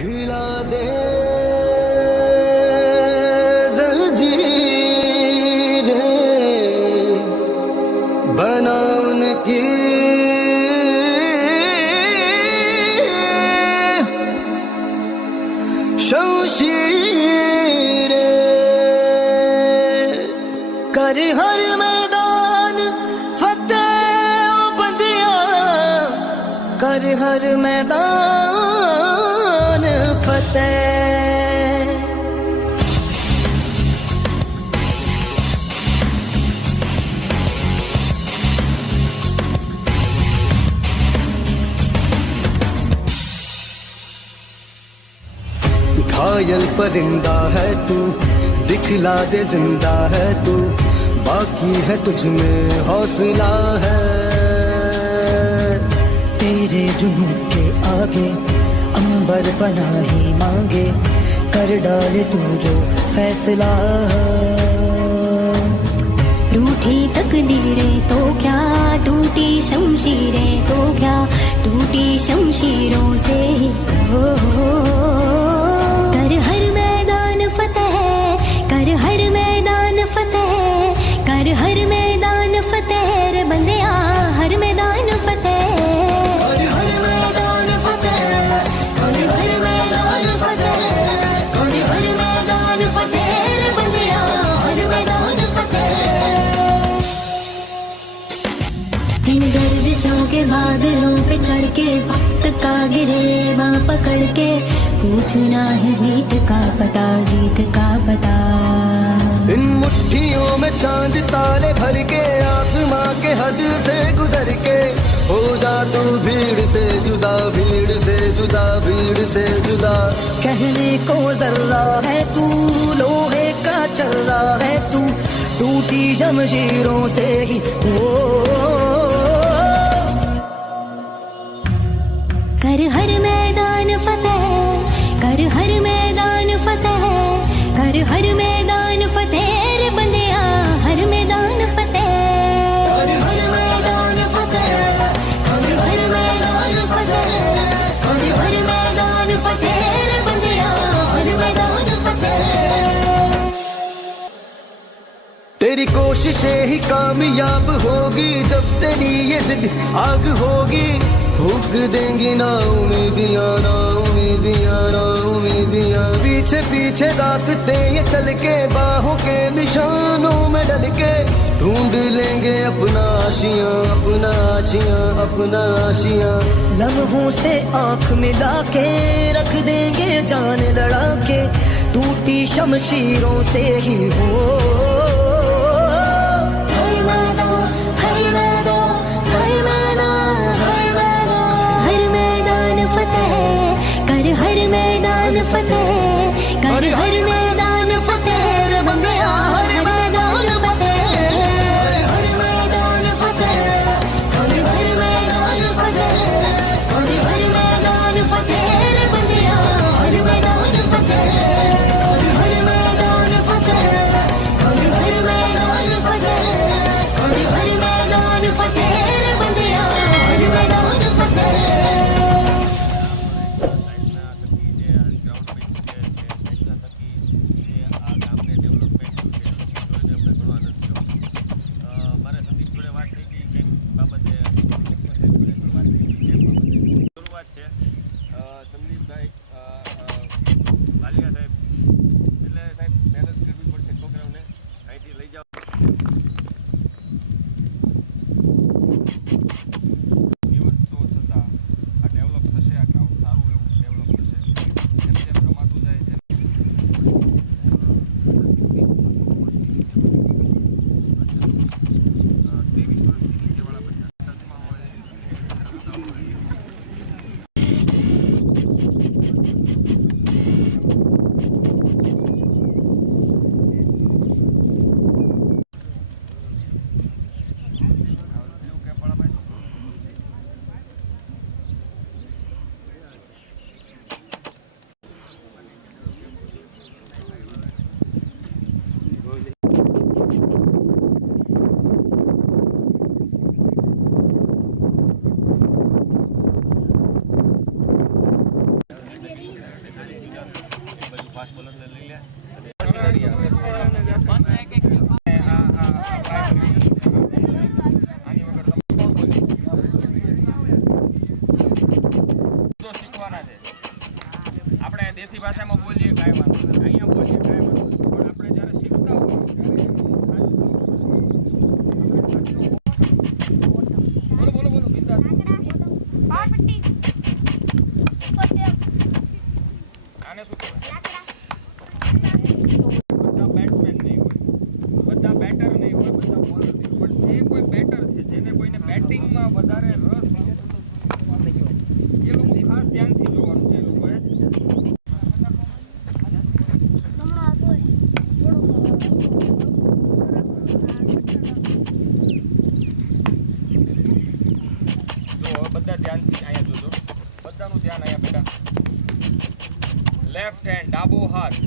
पिघला दे जंजीरें बना उनकी शमशीरें कर हर मैदान फतेह ओ बंदिया कर हर मैदान फतेह। घायल परिंदा है तू दिखला दे जिंदा है तू बाकी है तुझ में हौसला है। तेरे जुनून के आगे अंबर बना ही मांगे कर डाले तू जो फैसला। रूठी तकदीरें तो क्या टूटी शमशीरें तो क्या टूटी शमशीरों से ही कर हर मैदान फतेह कर हर मैदान फतेह कर हर मैदान फतेह रे बंदिया हर मैदान फतेह कर हर मैदान फतेह कर हर मैदान फतेह कर हर मैदान फतेह रे बंदिया हर मैदान फतेह। इन गर्दिशों के बादलों पे चढ़ के वक्त का गिरेबां पकड़ के पूछना है जीत का पता जीत का पता। इन मुट्ठियों में चांद तारे भर के आसमां के हद से गुजर के हो जा तू भीड़ से जुदा भीड़ से जुदा भीड़ से जुदा। कहने को जर्रा है तू लोहे का चर्रा है तू टूटी जमशीरों से ही हो। कर हर मैदान फतेह कर हर मैदान फतेह कर हर मैदान फतेह रे बंदिया हर मैदान फतेह कर हर मैदान फतेह कर हर मैदान फतेह कर हर मैदान फतेह रे बंदिया हर मैदान फतेह। तेरी कोशिशें ही कामयाब होगी जब तेरी ये जिद आग होगी फूक देंगी ना उम्मीदियां ना उम्मीदियां ना उम्मीदियां। पीछे पीछे रास्ते ये चल के बाहों के निशानों में डल के ढूंढ लेंगे अपना आशियां अपना आशियां अपना आशियां। लम्हों से आंख मिला के रख देंगे जान लड़ा के टूटी शमशीरों से ही हो। हर मैदान फतेह कर हर मैदान फतेह रे बंदिया हर मैदान फतेह हर मैदान फतेह कर हर मैदान फतेह कर हर मैदान फतेह रे बंदिया हर मैदान फतेह कर हर मैदान फतेह कर हर मैदान फतेह कर हर मैदान फतेह रे बंदिया हर मैदान फतेह। ફાસ્ટ બોલરને લઈ લે શીખવાના છે. આપણે દેશી ભાષામાં બોલીએ કાંઈ વાંધો નહીં, અહીંયા બોલીએ કાંઈ વાંધો નહીં, પણ આપણે જ્યારે શીખતા હોઈએ બોલો બોલો બોલો બિંદાસ. આને શું કહેવાય? બધા બેટ્સમેન નહીં હોય, બધા બેટર નહીં હોય, બધા બોલર નહીં હોય, પણ જે કોઈ બેટર છે જેને કોઈને બેટિંગમાં વધારે રસ હોય એ લોકો ખાસ ધ્યાનથી જોવાનું છે. એ લોકોએ જો બધા ધ્યાનથી અહીંયા જોજો, બધાનું ધ્યાન અહીંયા બેટા. લેફ્ટ હેન્ડ ડાબો હાથ,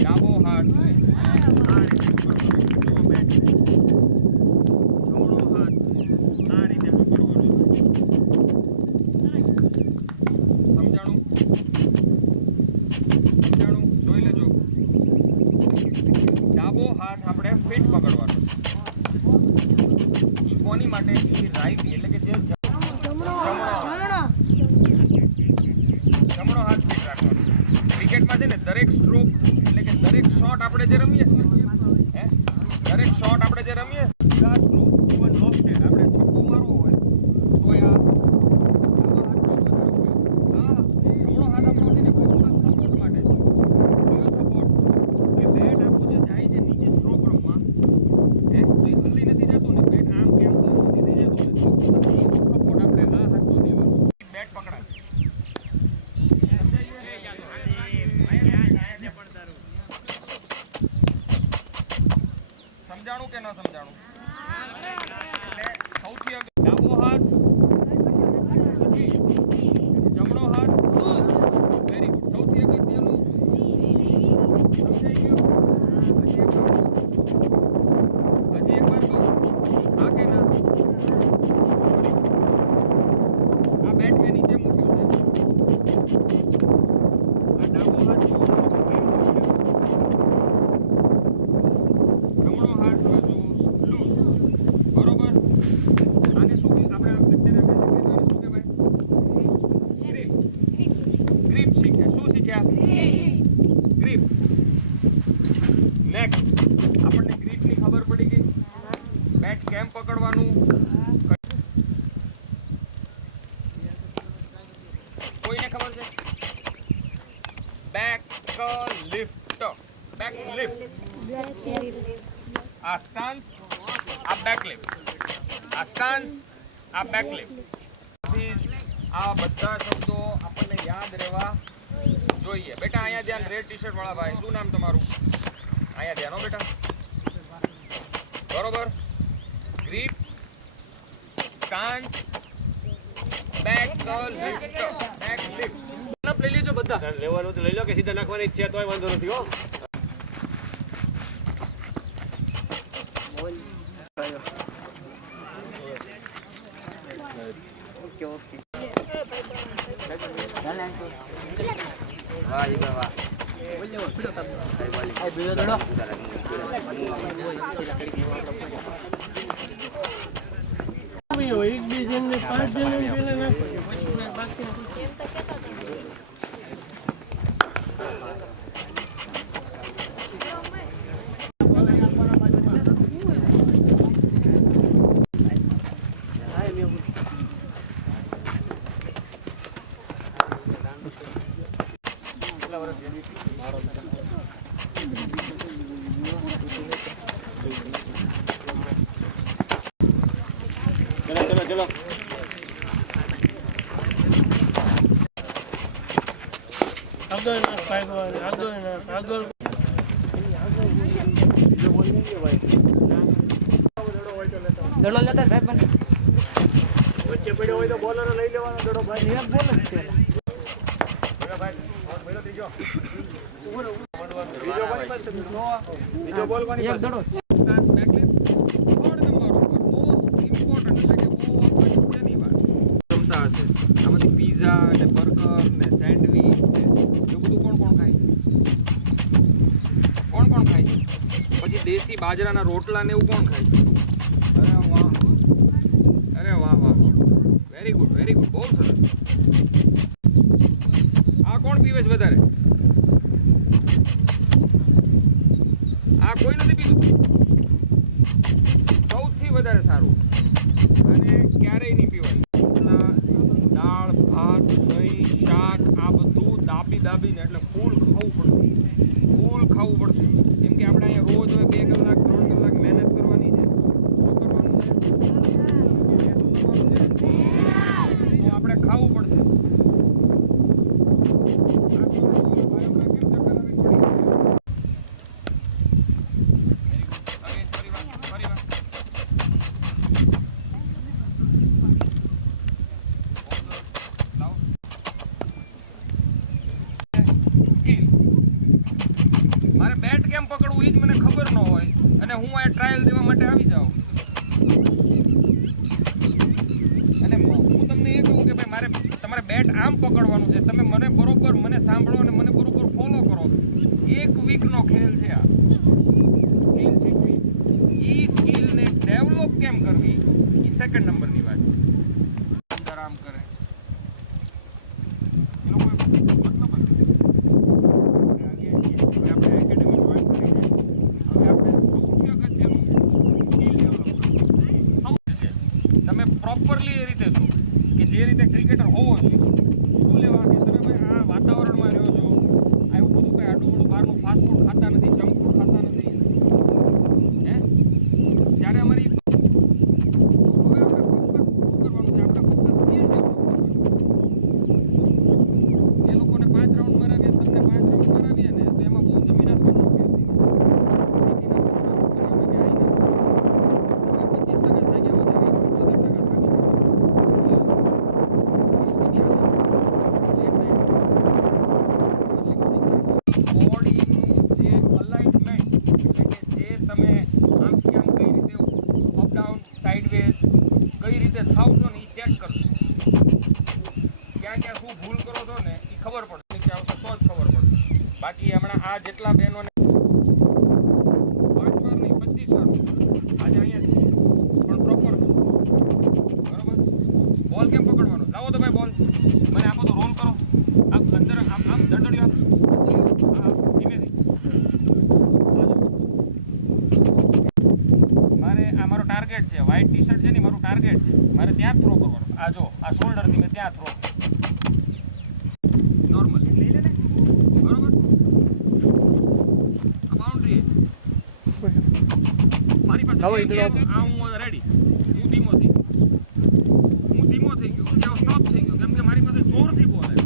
ડાબો હાથ આ રીતે પકડવાનો. બેટ જમણો હાથ આ રીતે પકડવાનો. સમજાણું? સમજાણું? જોઈ લેજો. ડાબો હાથ આપણે ફિટ પકડવાનો. ઈ કોની માટે? રાઈટ એટલે કે જે જમણો હાથ ફિટ રાખવાનો. ક્રિકેટમાં છે ને દરેક સ્ટ્રોક એટલે કે દરેક શોટ આપણે જે રમીએ છીએ હે દરેક શોટ આપણે જે રમીએ બધા સ્ટ્રોક ઇવન ઓફ સ્ટેટ આપણે છક્કો મારવો હોય તો આ ડાબા હાથનો વધારે ઉપયોગ. હા જમણો હાથ આપણો છે ને બસ સપોર્ટ માટે છે. કયો સપોર્ટ? કે બેટ આપણું જે જાય છે નીચે સ્ટ્રોક રમવા હે તો એ હલી નથી જતું ને બેટ આમ કે આમ બંધ નથી થઈ જતું ને તો એનો સપોર્ટ આપણે આ હાથનો દેવાનો. બેટ પકડાય. સમજાણું કે ન સમજાણું? એટલે સૌથી ડાબો હાથ પછી જમણો હાથ વેરી ગુડ. સૌથી અગત્યનું સમજાઈ ગયું? હજી એક વાર કહું હા કે ના? આ બેટ મેં નીચે મૂક્યું છે. આ ડાબો હાથ જમણો હાથ બાજુ લૂઝ. બરોબર? આને શું આપણે અત્યારે આપણે શું કહેવાય? ગ્રીપ. ગ્રીપ શીખ્યા. શું શીખ્યા? ગ્રીપ. નેક્સ્ટ આપણને ગ્રીપની ખબર પડી ગઈ. બેટ કેમ પકડવાનું કોઈને ખબર છે? Back lift. Back lift. આ સ્ટાન્સ, આ બેક લિફ્ટ. આ સ્ટાન્સ, આ બેક લિફ્ટ. આ બધા શબ્દો આપણને યાદ રહેવા જોઈએ. બેટા અહીંયા ધ્યાન. રેડ ટી શર્ટ વાળા ભાઈ, શું નામ તમારું? અહીંયા ધ્યાન હો બેટા. બરોબર? Grip, stance, back lift. Back lift લઈ લેજો બધા. લેવાનું તો લઈ લો કે સીધા નાખવાની ઈચ્છા તોય વાંધો નથી હો. ચલો ચલો દડો લેતા ભાઈ પણ વચ્ચે પડ્યો હોય તો બોલર લઈ લેવાનો દડો ભાઈ. એક બોલ જ છે. બીજો બોલ કોની પાસે? Stance back lift. Third number ઉપર મોસ્ટ ઇમ્પોર્ટન્ટ એટલે કે બહુ અગત્યની વાત રમતા હશે. આમાંથી પીઝા ને બર્ગર ને સેન્ડવિચ ને એવું બધું કોણ કોણ ખાય? દેશી બાજરાના રોટલા ને એવું કોણ ખાય છે? અરે વાહ, અરે વાહ વાહ, વેરી ગુડ, બહુ સરસ. આ કોણ પીવે છે વધારે? આ કોઈ નથી પીતું. સૌથી વધારે સારું અને ક્યારેય નહીં પીવાય. દાળ, ભાત, દહીં, શાક આ બધું દાબીને એટલે ફૂલ ખાવું પડશે. કેમ કે આપણે અહીંયા રોજ હવે 2 કલાક 3 કલાક મહેનત કરવાની છે. શું કરવાનું છે? તો આપણે ખાવું પડશે. મારે બેટ કેમ પકડવું એ જ મને ખબર ન હોય અને હું આ ટ્રાયલ દેવા માટે આવી જાઉં અને હું તમને એ કહું કે ભાઈ તમારે બેટ આમ પકડવાનું છે. તમે મને સાંભળો અને મને બરોબર ફોલો કરો. 1 વીકનો ખેલ છે આ. સ્કિલ શીખવી, એ સ્કિલને ડેવલપ કેમ કરવી એ સેકન્ડ નંબરની વાત છે. અંદર આમ કરે એ લોકો મતલબ તમે પ્રોપરલી એ રીતે છો કે જે રીતે ક્રિકેટર હોવો જોઈએ. શું લેવા કે તમે ભાઈ આ વાતાવરણમાં રહ્યો છો, આ એવું બધું કંઈ આટલું બધું બહારનું ફાસ્ટ ફૂડ ખાતા નથી, જંક ફૂડ ખાતા નથી. હે જ્યારે અમારી હવે આપણે ફક્ત શું કરવાનું છે? આપણે ફક્ત સ્કિલ ડેવલપ કરવાની. એ લોકોને 5 રાઉન્ડ મરાવીએ, તમને 5 રાઉન્ડ મરાવીએ ને તો એમાં બહુ જમીન આસમાનનો ફેર થઈ જાય. કઈ રીતે થાવ છો ને એ ચેક કરજો. ક્યાં શું ભૂલ કરો છો ને એ ખબર પડશે. નીચે આવશે તો જ ખબર પડશે. બાકી હમણાં આ જેટલા બહેનોને 5 વાર નહીં 25 વાર આજે અહીંયા છીએ પણ પ્રોપર બરોબર. બોલ કેમ પકડવાનો? લાવો તો ભાઈ બોલ મને આપો તો રોલ કરો. આમ અંદર આમ દંડોળ્યો હા ધીમેથી. મારો ટાર્ગેટ છે વ્હાઈટ ટી-શર્ટ છે ને મારું ટાર્ગેટ છે. મારે ત્યાં થ્રો કરવાનો. આ જો આ શોલ્ડરથી મેં ત્યાં થ્રો નોર્મલ બરોબર. આ બાઉન્ડ્રી મારી પાસે આ હું રેડી. હું ધીમો થઈ ગયો સ્ટોપ થઈ ગયો કેમ કે મારી પાસે જોરથી બોલ આવ્યો.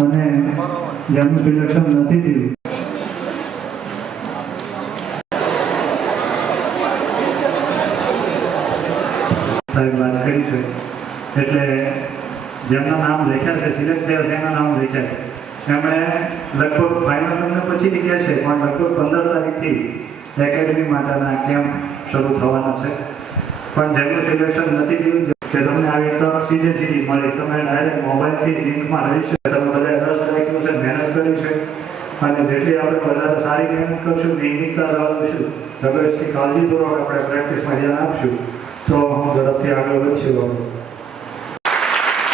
અને જેમનું સિલેક્શન નથી થયું સાહેબ વાત કરી છે એટલે જેમના નામ લખ્યા છે સિલેક્ટ થયા છે એના નામ લખ્યા છે એમણે લગભગ ફાઇનલ તમને પછીથી કહેશે પણ લગભગ 15 તારીખથી એકેડમી માટેના કેમ્પ શરૂ થવાના છે પણ જેમનું સિલેક્શન નથી થયું કે તમને આવી તક સીધી મળી તમે ડાયરેક્ટ મોબાઈલથી લિંકમાં રહી છે તમે બધાએ રસ રાખ્યો છે મહેનત કરી છે અને જેટલી આપણે વધારે સારી મહેનત કરશું નિયમિતતા જાળવશું ઝઘડથી કાળજીપૂર્વક આપણે પ્રેક્ટિસમાં ધ્યાન આપશું તો ઝડપથી આગળ વધશું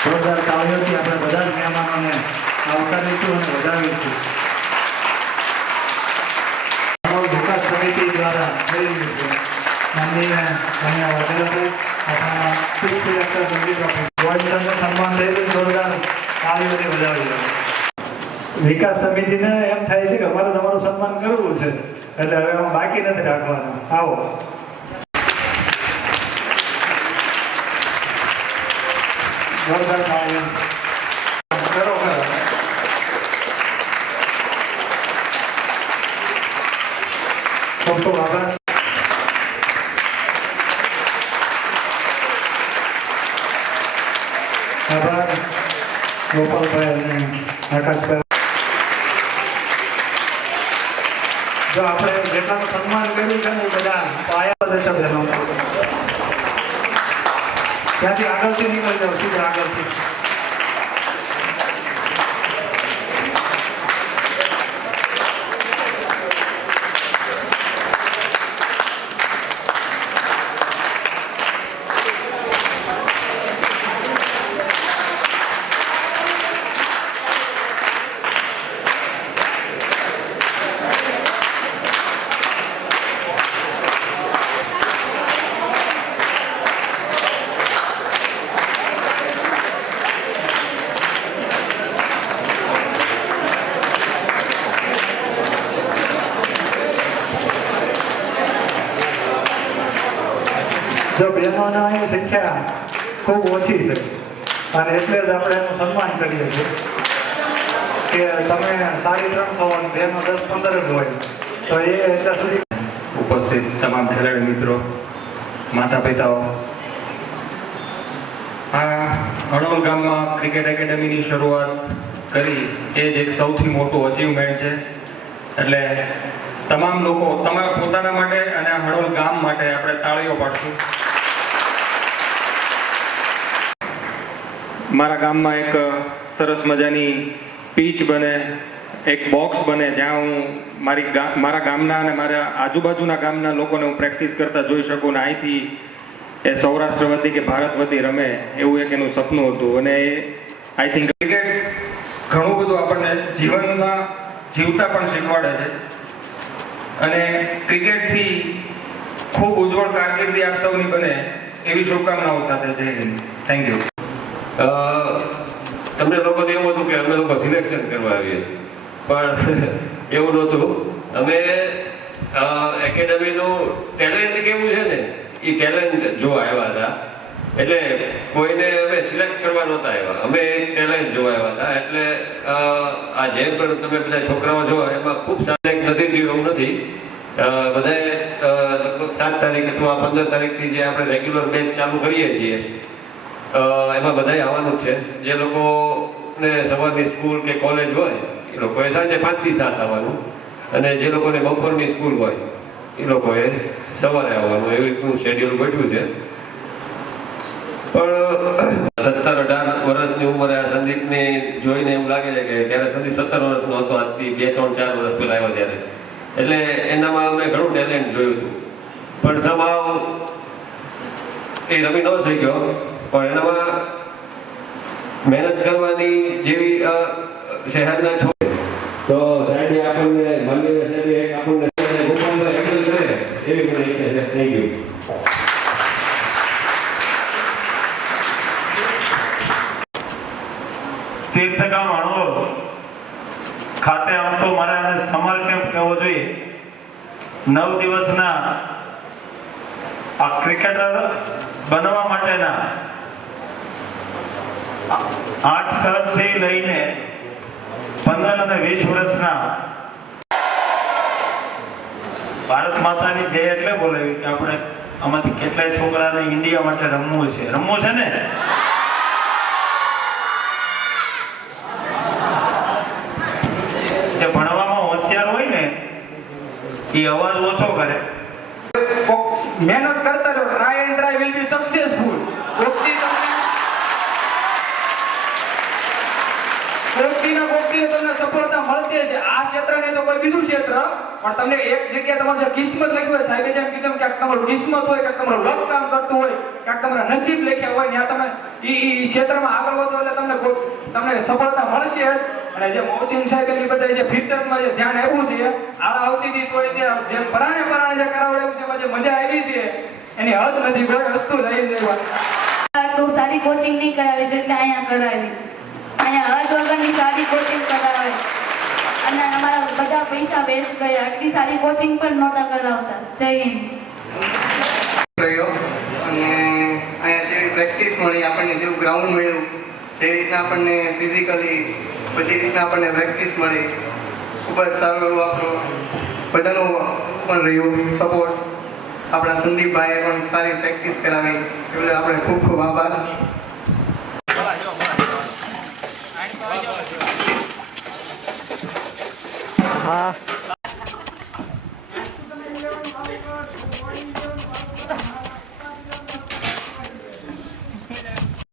જોરદાર તાળીઓથી આપણે બધા જ મહેમાનોને આવકારીશું અને વધાવીશું વિકાસ સમિતિ દ્વારા થઈ રહ્યું છે મંદિરને ધન્યવાદ આપણા ચીફ સિલેક્ટર સંદીપ સન્માન લઈ જોરદાર તાળીઓથી વધાવી વિકાસ સમિતિને એમ થાય છે કે અમારે તમારું સન્માન કરવું છે એટલે હવે બાકી નથી રાખવાનું આવો જોરદાર તાળીઓ કરો ખૂબ ખૂબ આભાર આભાર ગોપાલભાઈ અને આકાશભાઈ જો આપણે જેટલાનું સન્માન કર્યું છે ને એ બધા પાયા લેશો બહેનો ત્યાંથી આગળથી નીકળી જાવ સીધા આગળથી જો બહેનોની સંખ્યા ખૂબ ઓછી છે અને એટલે જ આપણે એનું સન્માન કરીએ છીએ કે તમે 350 અને બહેનો 10-15 જ હોય તો એ એટલા સુધી ઉપસ્થિત તમામ ખેલાડી મિત્રો માતા પિતાઓ આ હણોલ ગામમાં ક્રિકેટ એકેડમીની શરૂઆત કરી એ જ એક સૌથી મોટું અચીવમેન્ટ છે એટલે તમામ લોકો તમારા પોતાના માટે અને આ હણોલ ગામ માટે આપણે તાળીઓ પાડશું મારા ગામમાં એક સરસ મજાની પીચ બને એક બોક્સ બને જ્યાં હું મારા ગામના અને મારા આજુબાજુના ગામના લોકોને હું પ્રેક્ટિસ કરતા જોઈ શકું ને અહીંથી એ સૌરાષ્ટ્ર વતી કે ભારત વતી રમે એવું એક એનું સપનું હતું અને એ આઈ થિંક ક્રિકેટ ઘણું બધું આપણને જીવનમાં જીવતા પણ શીખવાડે છે અને ક્રિકેટથી ખૂબ ઉજ્જવળ કારકિર્દી આપ સૌની બને એવી શુભકામનાઓ સાથે જય હિન્દ થેન્ક યુ તમને લોકોને એવું હતું કે અમે લોકો સિલેક્શન કરવા આવીએ પણ એવું નહોતું અમે એકેડમીનું ટેલેન્ટ કેવું છે ને એ ટેલેન્ટ જોવા આવ્યા હતા એટલે કોઈને અમે સિલેક્ટ કરવા નહોતા આવ્યા અમે ટેલેન્ટ જોવા આવ્યા હતા એટલે આ જેમ પણ તમે બધા છોકરાઓ જો એમાં ખૂબ સિલેક્ટ નથી થયું એવું નથી બધાએ લગભગ 7 તારીખ અથવા 15 તારીખથી જે આપણે રેગ્યુલર મેચ ચાલુ કરીએ છીએ એમાં બધાય આવવાનું જ છે જે લોકોને સવારની સ્કૂલ કે કોલેજ હોય એ લોકોએ સાંજે 5 થી 7 આવવાનું અને જે લોકોને બપોરની સ્કૂલ હોય એ લોકોએ સવારે આવવાનું એવી રીતનું શેડ્યુલ ગોઠવ્યું છે પણ 17-18 વર્ષની ઉંમરે આ સંદીપને જોઈને એવું લાગે છે કે ત્યારે સંદીપ 17 વર્ષનો હતો આજથી 2-3-4 વર્ષ પહેલા આવ્યો ત્યારે એટલે એનામાં અમે ઘણું ટેલેન્ટ જોયું હતું પણ સમાવ એ રમી ન શક્યો પણ એનામાં મહેનત કરવાની જેવી શહેરના છોકરા તો સાહેબે આપણને મંદિરે સાહેબે એક આપણને ગોપાલભાઈ હેન્ડલ કરે એવી મને ઈચ્છા છે થેન્ક યુ તીર્થગામ હણોલ ખાતે આમ તો મારે આને સમર કેમ્પ કહેવો જોઈએ 9 દિવસના આ ક્રિકેટર બનવા માટેના 8 શરતથી લઈને 15 અને 20 વર્ષના ભારત માતાની જય એટલે બોલાવી કે આપણે આમાંથી કેટલાય છોકરાને ઇન્ડિયા માટે રમવું છે ને જે ભણવામાં હોશિયાર હોય ને એ અવાજ ઓછો કરે. મહેનત કરતા રહો. Try and try will be successful. કોકથી તમને સફળતા મળતી છે. આ ક્ષેત્ર નહીં તો કોઈ બીજું ક્ષેત્ર, પણ તમને એક જગ્યાએ તમારું જે કિસ્મત લખ્યું હોય, સાહેબે જેમ કીધું કે તમારું કિસ્મત હોય, કે તમારું લક કામ કરતું હોય, કે તમારા નસીબ લખ્યા હોય, ત્યાં તમે ઈ ક્ષેત્રમાં આગળ વધો એટલે તમને સફળતા મળશે. અને જે મોહસિન સાહેબની બધા જે ફિટનેસમાં જે ધ્યાન આપ્યું છે, આળા આવતી હતી તો જે પરાણે જે કરાવડાવ્યું છે, એમાં જે મજા આવી છે એની હદ નથી. કોઈ વસ્તુ રહી જાય તો સારી કોચિંગ નહીં કરાવી જેટલે અહીંયા કરાવી. અહીંયા હદ વગરની સારી કોચિંગ કરાવે અને અમારા બધા પૈસા વેસ્ટ ગયા. આટલી સારી કોચિંગ પણ નહોતા કરાવતા. જય હિન્દ. રહ્યો અને અહીંયા જેવી પ્રેક્ટિસ મળી, આપણને જેવું ગ્રાઉન્ડ મળ્યું, જે રીતના આપણને ફિઝિકલી બધી રીતના આપણને પ્રેક્ટિસ મળી, ખૂબ જ સારું એવું આપણું બધાનું પણ રહ્યું સપોર્ટ. આપણા સંદીપભાઈએ પણ સારી પ્રેક્ટિસ કરાવી, એ બદલ આપણે ખૂબ ખૂબ આભાર. હા